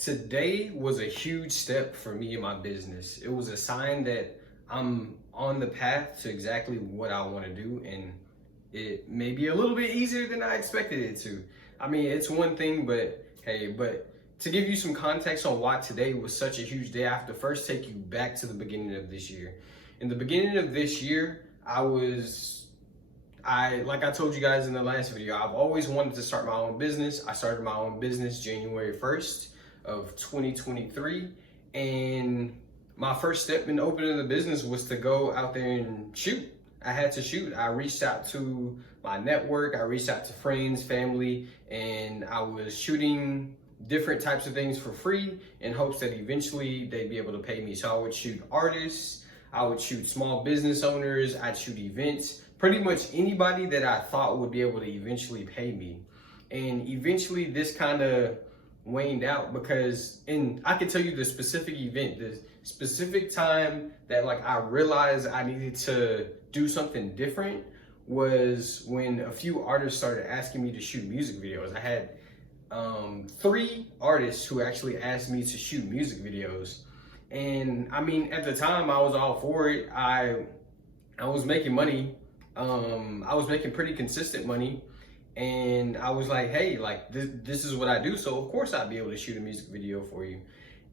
Today was a huge step for me in my business. It was a sign that I'm on the path to exactly what I want to do, and it may be a little bit easier than I expected it to. I mean, it's one thing, but hey, but to give you some context on why today was such a huge day, I have to first take you back to the beginning of this year. In the beginning of this year, like I told you guys in the last video, I've always wanted to start my own business. I started my own business January 1st of 2023, and my first step in opening the business was to go out there and shoot. I had to shoot. I reached out to my network, I reached out to friends, family, and I was shooting different types of things for free in hopes that eventually they'd be able to pay me. So I would shoot artists, I would shoot small business owners, I'd shoot events, pretty much anybody that I thought would be able to eventually pay me. And eventually this kind of waned out because, and I can tell you the specific event, the specific time that like I realized I needed to do something different was when a few artists started asking me to shoot music videos. I had 3 artists who actually asked me to shoot music videos. And I mean, at the time I was all for it. I was making money. I was making pretty consistent money. And I was like, hey, like this is what I do. So of course I'd be able to shoot a music video for you.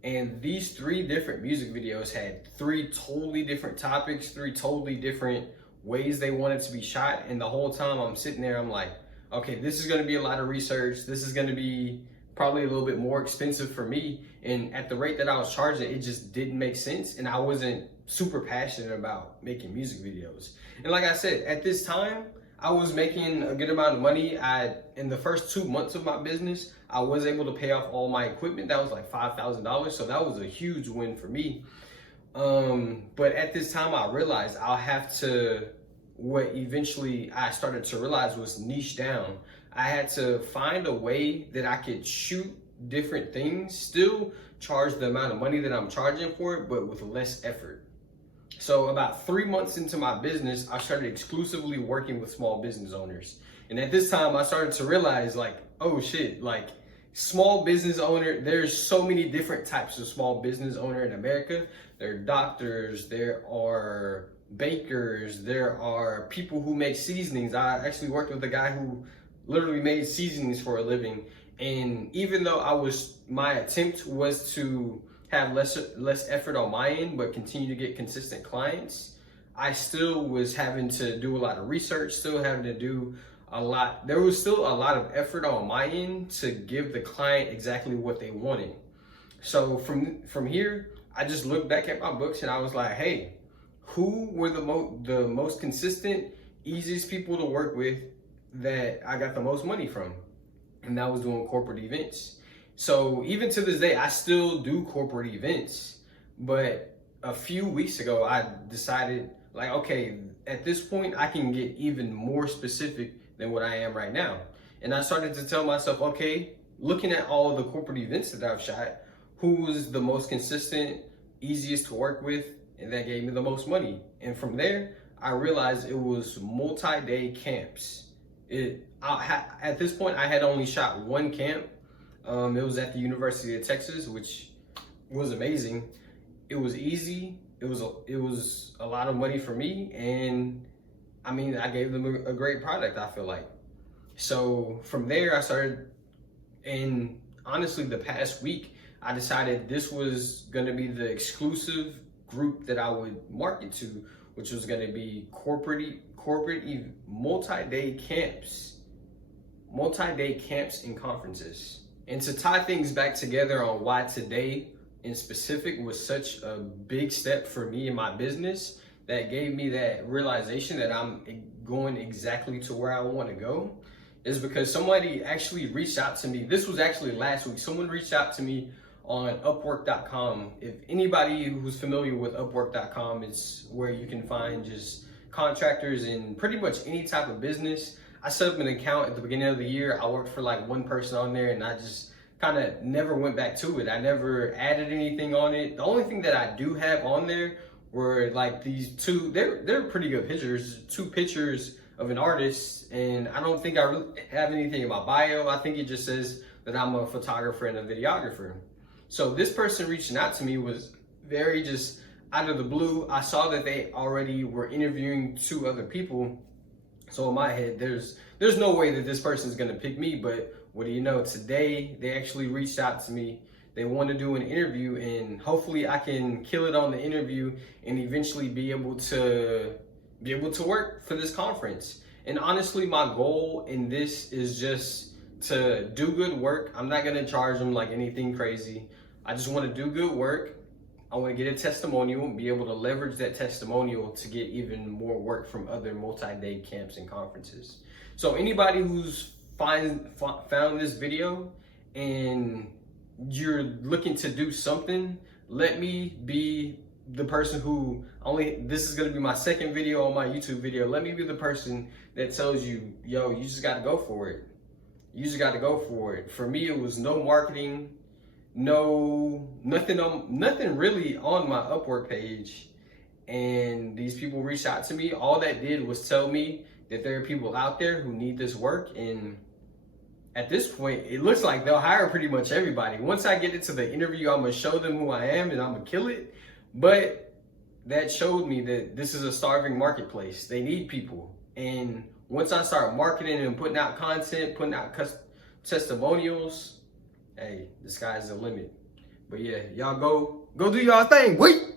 And these 3 different music videos had 3 totally different topics, 3 totally different ways they wanted to be shot. And the whole time I'm sitting there, I'm like, okay, this is going to be a lot of research. This is going to be probably a little bit more expensive for me. And at the rate that I was charging, it just didn't make sense. And I wasn't super passionate about making music videos. And like I said, at this time, I was making a good amount of money. In the first 2 months of my business, I was able to pay off all my equipment. That was like $5,000. So that was a huge win for me. But at this time, I realized I'll have to, what eventually I started to realize was niche down. I had to find a way that I could shoot different things, still charge the amount of money that I'm charging for it, but with less effort. So about 3 months into my business, I started exclusively working with small business owners. And at this time, I started to realize like, oh shit, like small business owner, there's so many different types of small business owner in America. There are doctors, there are bakers, there are people who make seasonings. I actually worked with a guy who literally made seasonings for a living. And even though my attempt was to have less effort on my end, but continue to get consistent clients, I still was having to do a lot of research, still having to do a lot. There was still a lot of effort on my end to give the client exactly what they wanted. So from here, I just looked back at my books and I was like, hey, who were the most consistent, easiest people to work with that I got the most money from? And that was doing corporate events. So even to this day, I still do corporate events, but a few weeks ago, I decided like, okay, at this point, I can get even more specific than what I am right now. And I started to tell myself, okay, looking at all of the corporate events that I've shot, who was the most consistent, easiest to work with, and that gave me the most money. And from there, I realized it was multi-day camps. At this point, I had only shot 1 camp. It was at the University of Texas, which was amazing. It was easy. It was a lot of money for me, and I mean, I gave them a great product, I feel like. So from there, I started, and honestly, the past week, I decided this was going to be the exclusive group that I would market to, which was going to be corporate multi-day camps and conferences. And to tie things back together on why today in specific was such a big step for me in my business, that gave me that realization that I'm going exactly to where I want to go, is because somebody actually reached out to me. This was actually last week. Someone reached out to me on Upwork.com. If anybody who's familiar with Upwork.com, it's where you can find just contractors in pretty much any type of business. I set up an account at the beginning of the year. I worked for like 1 person on there, and I just kind of never went back to it. I never added anything on it. The only thing that I do have on there were like these 2, they're pretty good pictures, 2 pictures of an artist, and I don't think I really have anything in my bio. I think it just says that I'm a photographer and a videographer. So this person reaching out to me was very just out of the blue. I saw that they already were interviewing 2 other people. So in my head, there's no way that this person's gonna pick me. But what do you know? Today they actually reached out to me. They want to do an interview, and hopefully I can kill it on the interview and eventually be able to work for this conference. And honestly, my goal in this is just to do good work. I'm not gonna charge them like anything crazy. I just want to do good work. I want to get a testimonial and be able to leverage that testimonial to get even more work from other multi-day camps and conferences. So anybody who's found this video and you're looking to do something, let me be the person who this is going to be my second video on my YouTube video. Let me be the person that tells you, yo, you just got to go for it. You just got to go for it. For me, it was no marketing, nothing really on my Upwork page. And these people reached out to me. All that did was tell me that there are people out there who need this work. And at this point, it looks like they'll hire pretty much everybody. Once I get into the interview, I'm gonna show them who I am and I'm gonna kill it. But that showed me that this is a starving marketplace. They need people. And once I start marketing and putting out content, putting out testimonials, hey, the sky's the limit. But yeah, y'all go do y'all thing. Wait.